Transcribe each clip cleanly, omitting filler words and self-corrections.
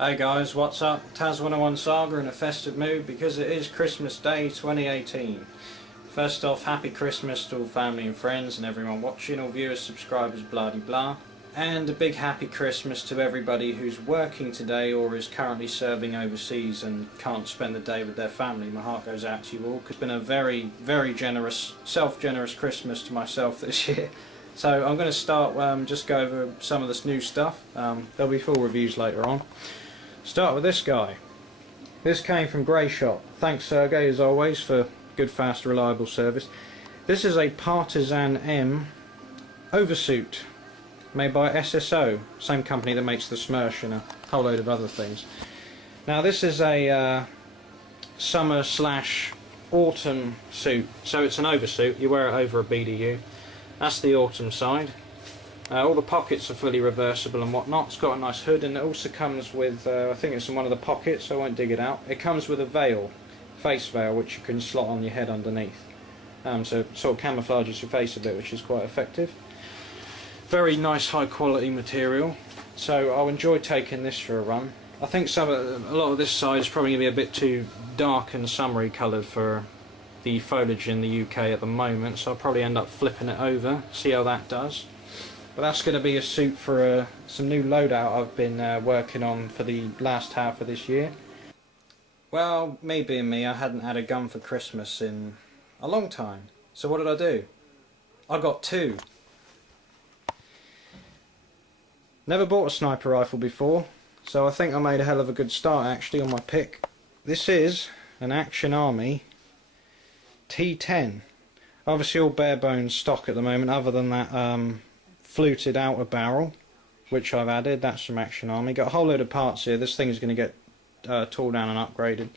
Hey guys, what's up? Taz101 Saga in a festive mood because it is Christmas Day 2018. First off, happy Christmas to all family and friends and everyone watching, all viewers, subscribers, blah de blah. And a big happy Christmas to everybody who's working today or is currently serving overseas and can't spend the day with their family. My heart goes out to you all. It's been a very, very generous, self-generous Christmas to myself this year. So I'm going to start, just go over some of this new stuff. There'll be full reviews later on. Start with this guy. This came from Grey Shot. Thanks Sergey as always for good, fast, reliable service. This is a Partisan M oversuit made by SSO, same company that makes the Smersh and a whole load of other things. Now this is a summer/autumn suit, so it's an oversuit. You wear it over a BDU. That's the autumn side. All the pockets are fully reversible and whatnot. It's got a nice hood, and it also comes with, I think it's in one of the pockets, so I won't dig it out. It comes with a veil, face veil, which you can slot on your head underneath. So it sort of camouflages your face a bit, which is quite effective. Very nice high quality material, so I'll enjoy taking this for a run. I think a lot of this side is probably going to be a bit too dark and summery coloured for the foliage in the UK at the moment, so I'll probably end up flipping it over, see how that does. But that's going to be a suit for some new loadout I've been working on for the last half of this year. Well, me being me, I hadn't had a gun for Christmas in a long time. So what did I do? I got two. Never bought a sniper rifle before, so I think I made a hell of a good start actually on my pick. This is an Action Army T10. Obviously all bare bones stock at the moment, other than that fluted outer barrel, which I've added. That's from Action Army. Got a whole load of parts here. This thing is going to get tore down and upgraded.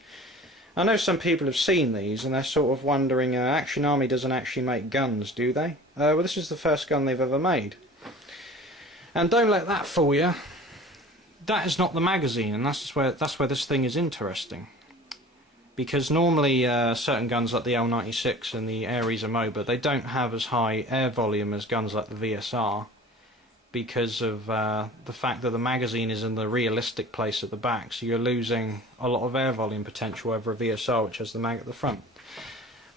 I know some people have seen these and they're sort of wondering, Action Army doesn't actually make guns, do they? Well, this is the first gun they've ever made. And don't let that fool you. That is not the magazine, and that's where this thing is interesting. Because normally certain guns like the L96 and the Ares Amoba, they don't have as high air volume as guns like the VSR, because of the fact that the magazine is in the realistic place at the back, so you're losing a lot of air volume potential over a VSR which has the mag at the front.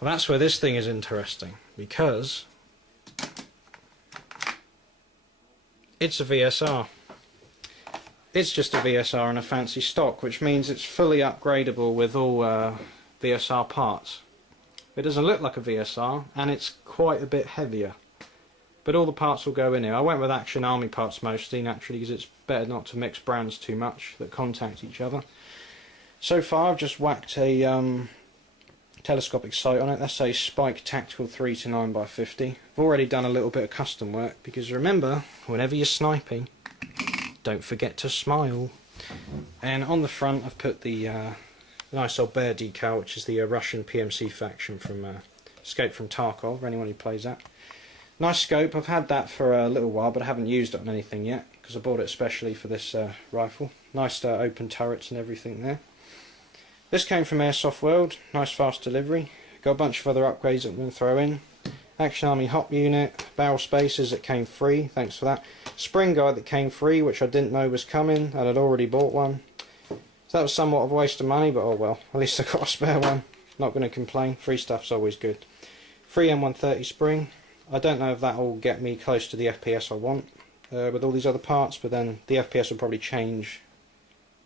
Well, that's where this thing is interesting, because it's a VSR. It's just a VSR and a fancy stock, which means it's fully upgradable with all VSR parts. It doesn't look like a VSR, and it's quite a bit heavier. But all the parts will go in here. I went with Action Army parts mostly, naturally, because it's better not to mix brands too much that contact each other. So far I've just whacked a telescopic sight on it. That's a Spike Tactical 3-9x50. I've already done a little bit of custom work, because remember, whenever you're sniping, don't forget to smile. And on the front I've put the nice old bear decal, which is the Russian PMC faction from Escape from Tarkov, for anyone who plays that. Nice scope. I've had that for a little while, but I haven't used it on anything yet, because I bought it especially for this rifle. Nice open turrets and everything there. This came from Airsoft World. Nice fast delivery. Got a bunch of other upgrades that I'm going to throw in. Action Army hop unit, barrel spacers that came free, thanks for that. Spring guide that came free, which I didn't know was coming, and I'd already bought one. So that was somewhat of a waste of money, but oh well, at least I got a spare one. Not going to complain, free stuff's always good. Free M130 spring. I don't know if that will get me close to the FPS I want with all these other parts, but then the FPS will probably change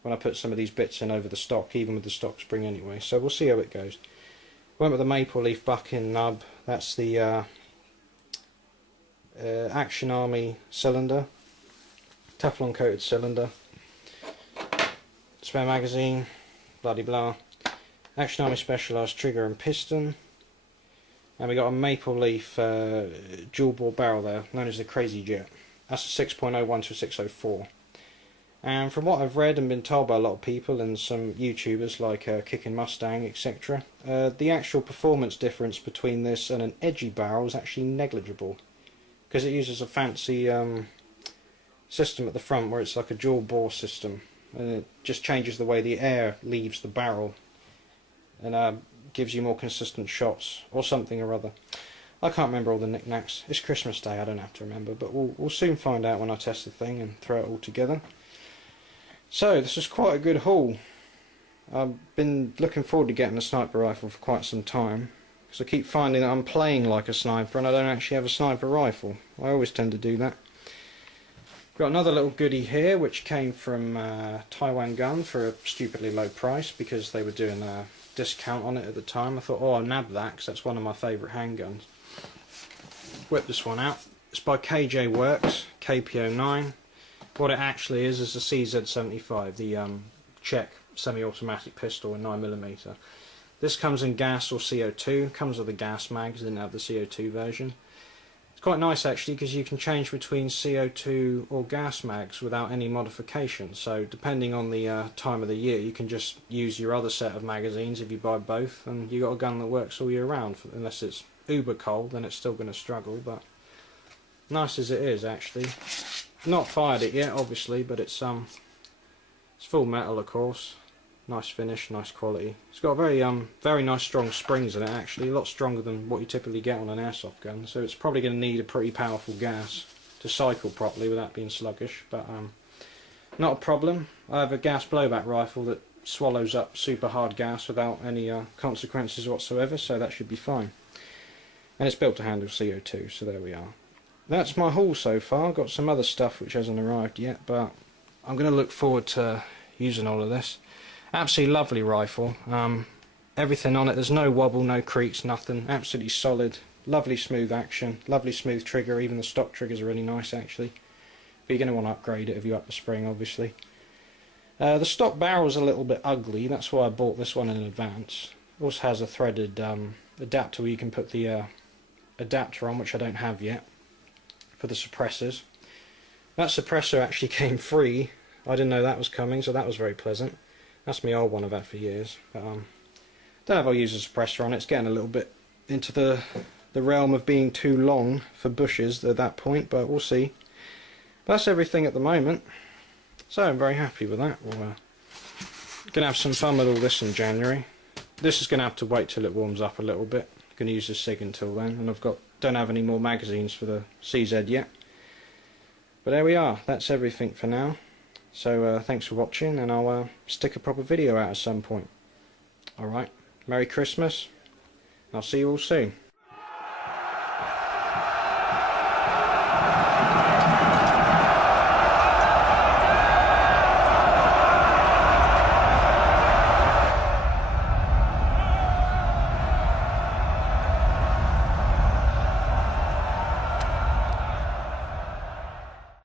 when I put some of these bits in over the stock, even with the stock spring anyway, so we'll see how it goes. Went with the Maple Leaf bucking nub. That's the Action Army cylinder, Teflon coated cylinder, spare magazine, bloody blah. Action Army Specialised trigger and piston, and we got a Maple Leaf dual bore barrel there, known as the Crazy Jet. That's a 6.01 to a 604. And from what I've read and been told by a lot of people and some YouTubers like Kickin' Mustang, etc., the actual performance difference between this and an edgy barrel is actually negligible, because it uses a fancy system at the front where it's like a dual bore system, and it just changes the way the air leaves the barrel and gives you more consistent shots or something or other. I can't remember all the knickknacks. It's Christmas Day, I don't have to remember, but we'll soon find out when I test the thing and throw it all together. So this is quite a good haul. I've been looking forward to getting a sniper rifle for quite some time, because I keep finding that I'm playing like a sniper and I don't actually have a sniper rifle. I always tend to do that. Got another little goodie here which came from Taiwan Gun for a stupidly low price because they were doing a discount on it at the time. I thought, oh, I'll nab that because that's one of my favourite handguns. Whip this one out. It's by KJ Works, KP09. What it actually is the CZ75, the Czech semi-automatic pistol in 9mm. This comes in gas or CO2, comes with a gas mag, didn't have the CO2 version. It's quite nice actually because you can change between CO2 or gas mags without any modification, so depending on the time of the year you can just use your other set of magazines if you buy both, and you got a gun that works all year round. Unless it's uber cold then it's still going to struggle, but nice as it is actually. Not fired it yet obviously, but it's full metal of course. Nice finish, nice quality. It's got very nice strong springs in it actually, a lot stronger than what you typically get on an airsoft gun, so it's probably going to need a pretty powerful gas to cycle properly without being sluggish, but not a problem. I have a gas blowback rifle that swallows up super hard gas without any consequences whatsoever, so that should be fine. And it's built to handle CO2, so there we are. That's my haul so far. Got some other stuff which hasn't arrived yet, but I'm going to look forward to using all of this. Absolutely lovely rifle. Everything on it, there's no wobble, no creaks, nothing. Absolutely solid. Lovely smooth action. Lovely smooth trigger. Even the stock triggers are really nice actually. But you're going to want to upgrade it if you up the spring obviously. The stock barrel's a little bit ugly. That's why I bought this one in advance. It also has a threaded adapter where you can put the adapter on, which I don't have yet, for the suppressors. That suppressor actually came free. I didn't know that was coming, so that was very pleasant. That's my old one I've had for years. But don't know if I'll use a suppressor on it. It's getting a little bit into the realm of being too long for bushes at that point, but we'll see. But that's everything at the moment. So I'm very happy with that. We're going to have some fun with all this in January. This is going to have to wait till it warms up a little bit. I'm going to use the SIG until then, and don't have any more magazines for the CZ yet. But there we are. That's everything for now. So thanks for watching, and I'll stick a proper video out at some point. Alright, Merry Christmas, and I'll see you all soon.